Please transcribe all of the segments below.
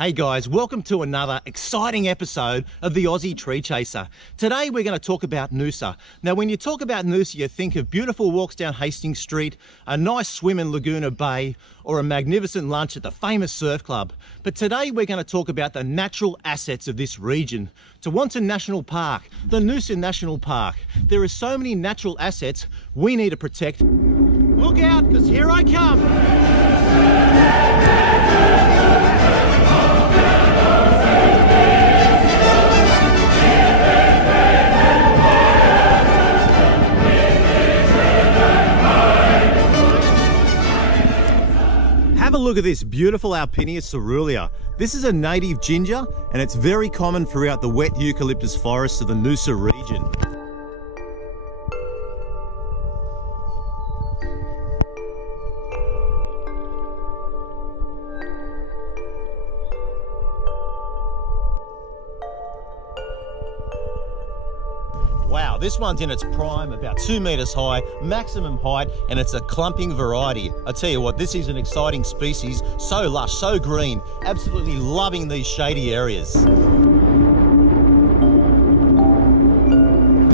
Hey guys, welcome to another exciting episode of the Aussie Tree Chaser. Today we're going to talk about Noosa. Now when you talk about Noosa, you think of beautiful walks down Hastings Street, a nice swim in Laguna Bay, or a magnificent lunch at the famous surf club. But today we're going to talk about the natural assets of this region. Tewantin National Park, the Noosa National Park. There are so many natural assets we need to protect. Look out, because here I come! Have a look at this beautiful Alpinia caerulea. This is a native ginger and it's very common throughout the wet eucalyptus forests of the Noosa region. Wow, this one's in its prime, about 2 meters high, maximum height, and it's a clumping variety. I tell you what, this is an exciting species, so lush, so green, absolutely loving these shady areas. Looks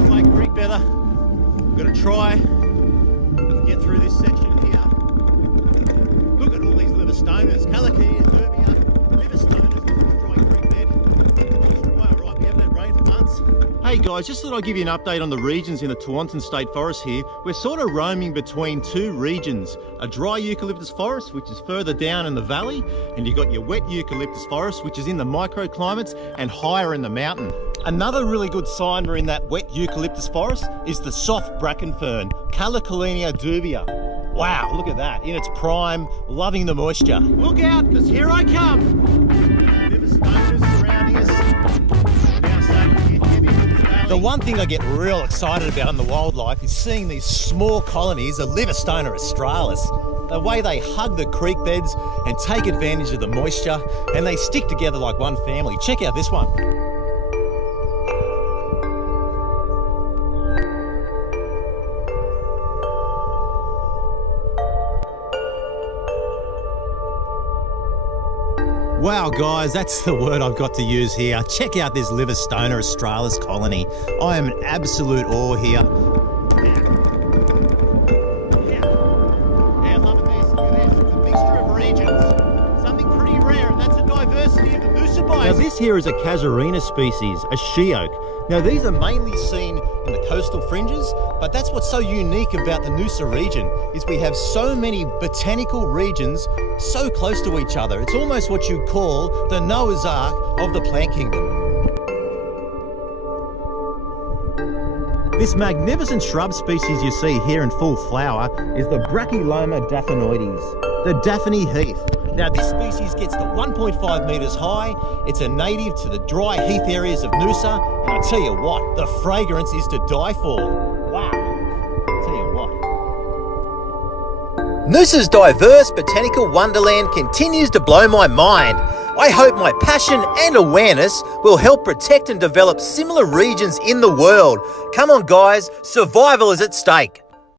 like creek better. We're gonna try and get through this section here. Look at all these liverstoners, Calacaeas, Durbia, liverstoners, dry creek bed. Dry, all right, we haven't had rain for months. Hey guys, just thought I'd give you an update on the regions in the Tewantin State Forest here. We're sort of roaming between two regions. A dry eucalyptus forest, which is further down in the valley, and you've got your wet eucalyptus forest, which is in the microclimates and higher in the mountain. Another really good sign we're in that wet eucalyptus forest is the soft bracken fern, Calacaeas dubia. Wow, look at that, in its prime, loving the moisture. Look out, because here I come! Liverstoners around here. The one thing I get real excited about in the wildlife is seeing these small colonies of Liverstoner australis. The way they hug the creek beds and take advantage of the moisture, and they stick together like one family. Check out this one. Wow guys, that's the word I've got to use here. Check out this Liverstoner australis colony. I am in absolute awe here. Yeah, loving this. Look at this. It's a mixture of regions. Something pretty rare, and that's the diversity of the Noosa biosphere. Now this here is a casuarina species, a she oak. Now these are mainly seen in the coastal fringes, but that's what's so unique about the Noosa region, is we have so many botanical regions so close to each other. It's almost what you'd call the Noah's Ark of the plant kingdom. This magnificent shrub species you see here in full flower is the Brachyloma daphnoides, the Daphne heath. Now this species gets to 1.5 meters high. It's a native to the dry heath areas of Noosa, and I tell you what, the fragrance is to die for. Wow, I tell you what. Noosa's diverse botanical wonderland continues to blow my mind. I hope my passion and awareness will help protect and develop similar regions in the world. Come on guys, survival is at stake.